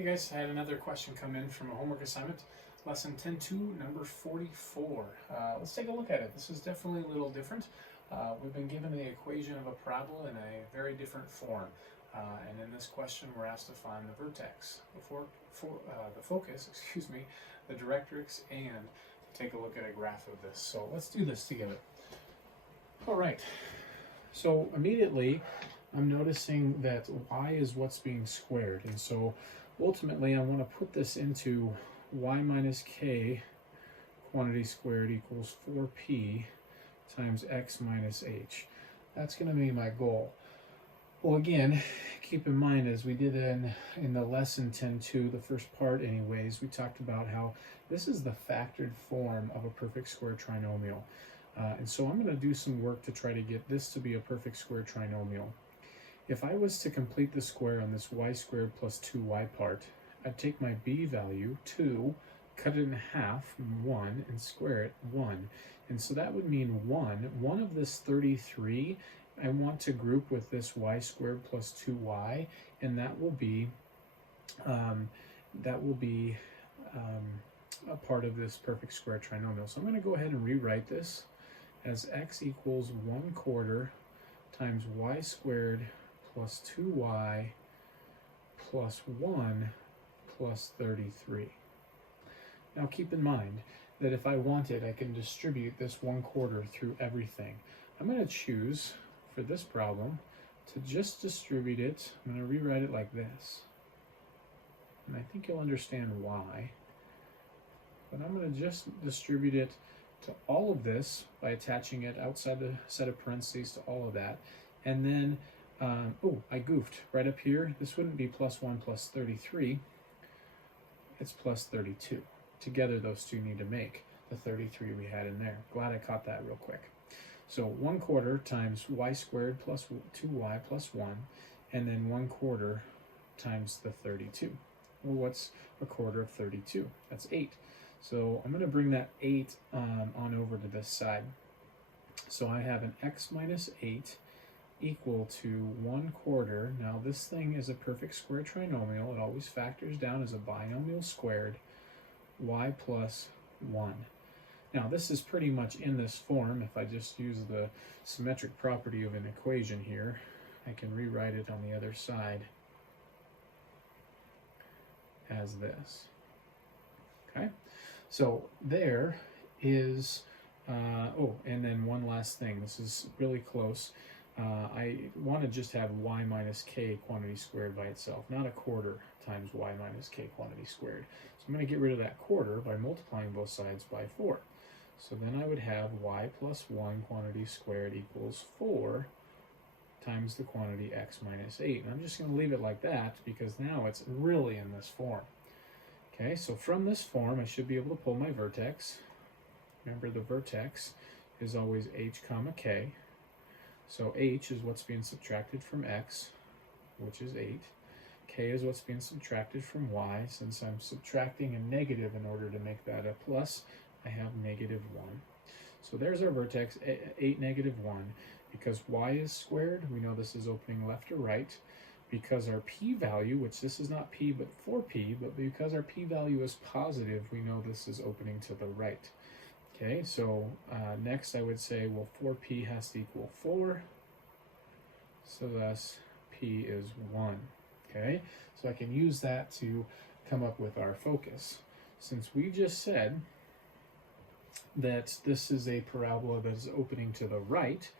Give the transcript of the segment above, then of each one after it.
Hey guys, I had another question come in from a homework assignment, lesson 10.2, number 44. Let's take a look at it. This is definitely a little different. We've been given the equation of a parabola in a very different form. And in this question, we're asked to find the vertex, the focus, the directrix, and to take a look at a graph of this. So let's do this together. All right. So immediately, I'm noticing that y is what's being squared. And so ultimately, I want to put this into y minus k quantity squared equals 4p times x minus h. That's going to be my goal. Well, again, keep in mind, as we did in the lesson 10.2, the first part anyways, we talked about how this is the factored form of a perfect square trinomial. And so I'm going to do some work to try to get this to be a perfect square trinomial. If I was to complete the square on this y squared plus 2y part, I'd take my b value, 2, cut it in half, 1, and square it, 1. And so that would mean 1 of this 33, I want to group with this y squared plus 2y, and that will be a part of this perfect square trinomial. So I'm going to go ahead and rewrite this as x equals 1/4 times y squared plus 2y plus 1 plus 33. Now keep in mind that if I wanted, I can distribute this 1/4 through everything. I'm going to choose, for this problem, to just distribute it. I'm going to rewrite it like this. And I think you'll understand why. But I'm going to just distribute it to all of this by attaching it outside the set of parentheses to all of that. And then I goofed. Right up here, this wouldn't be plus 1 plus 33. It's plus 32. Together, those two need to make the 33 we had in there. Glad I caught that real quick. So 1/4 times y squared plus 2y plus 1, and then 1/4 times the 32. Well, what's 1/4 of 32? That's 8. So I'm going to bring that 8 on over to this side. So I have an x minus 8 equal to 1/4. Now this thing is a perfect square trinomial. It always factors down as a binomial squared, y plus 1. Now this is pretty much in this form. If I just use the symmetric property of an equation here, I can rewrite it on the other side as this. Okay, so there is, and then one last thing. This is really close. I want to just have y minus k quantity squared by itself, not 1/4 times y minus k quantity squared. So I'm going to get rid of that quarter by multiplying both sides by 4. So then I would have y plus 1 quantity squared equals 4 times the quantity x minus 8. And I'm just going to leave it like that because now it's really in this form. Okay, so from this form, I should be able to pull my vertex. Remember, the vertex is always h comma k. So h is what's being subtracted from x, which is 8. K is what's being subtracted from y. Since I'm subtracting a negative in order to make that a plus, I have -1. So there's our vertex, 8, -1. Because y is squared, we know this is opening left or right. Because our p-value, which this is not p but 4p, but because our p-value is positive, we know this is opening to the right. Okay, so next I would say, well, 4p has to equal 4, so thus p is 1. Okay, so I can use that to come up with our focus. Since we just said that this is a parabola that is opening to the right,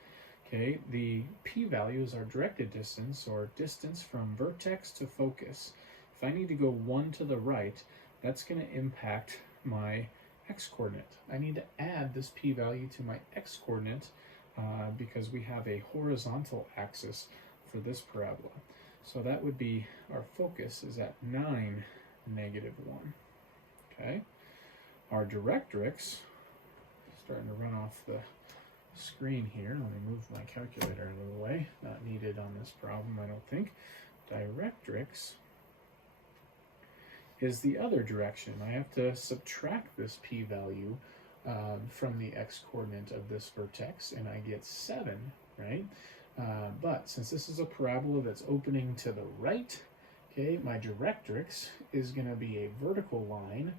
okay, the p-value is our directed distance, or distance from vertex to focus. If I need to go 1 to the right, that's going to impact my x-coordinate. I need to add this p-value to my x-coordinate because we have a horizontal axis for this parabola. So that would be, our focus is at 9, -1. Okay, our directrix, starting to run off the screen here. Let me move my calculator out of the way. Not needed on this problem, I don't think. Directrix is the other direction. I have to subtract this p-value from the x-coordinate of this vertex, and I get 7, right? But since this is a parabola that's opening to the right, Okay, my directrix is going to be a vertical line.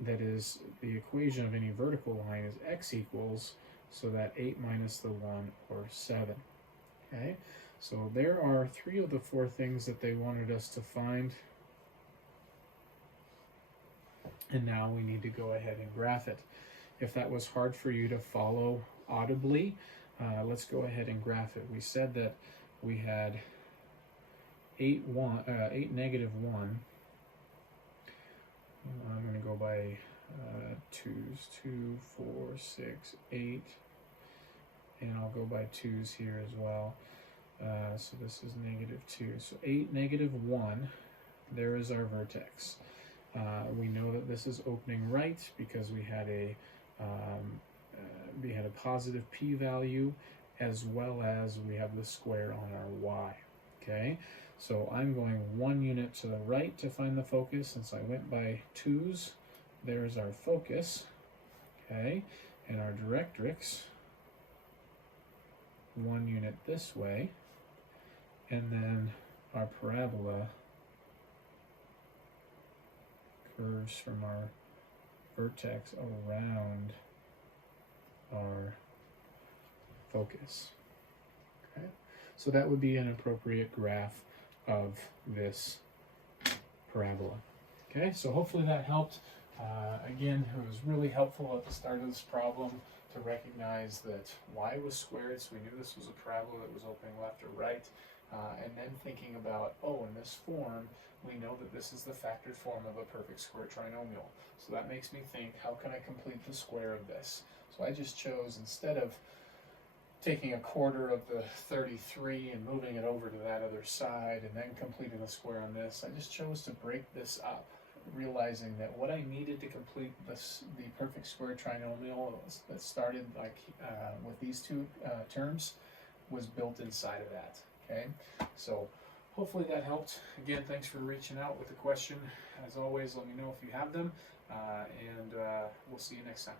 That is, the equation of any vertical line is x equals, so that 8 minus the 1, or 7. Okay, so there are 3 of the 4 things that they wanted us to find. And now we need to go ahead and graph it. If that was hard for you to follow audibly, let's go ahead and graph it. We said that we had 8, negative 1. I'm going to go by 2's, 2, 4, 6, 8, and I'll go by 2's here as well. So this is negative 2. So 8, negative 1, there is our vertex. We know that this is opening right because we had a positive p-value, as well as we have the square on our y. Okay, so I'm going 1 unit to the right to find the focus. Since I went by 2's, there's our focus. Okay, and our directrix, 1 unit this way, and then our parabola curves from our vertex around our focus. Okay, so that would be an appropriate graph of this parabola. Okay, so hopefully that helped. Again, it was really helpful at the start of this problem to recognize that y was squared, so we knew this was a parabola that was opening left or right, and then thinking about, oh, in this form, we know that this is the factored form of a perfect square trinomial. So that makes me think, how can I complete the square of this? So I just chose, instead of taking a quarter of the 33 and moving it over to that other side and then completing the square on this, I just chose to break this up, realizing that what I needed to complete the perfect square trinomial that started with these 2 terms was built inside of that. Okay, so hopefully that helped. Again, thanks for reaching out with a question. As always, let me know if you have them, and we'll see you next time.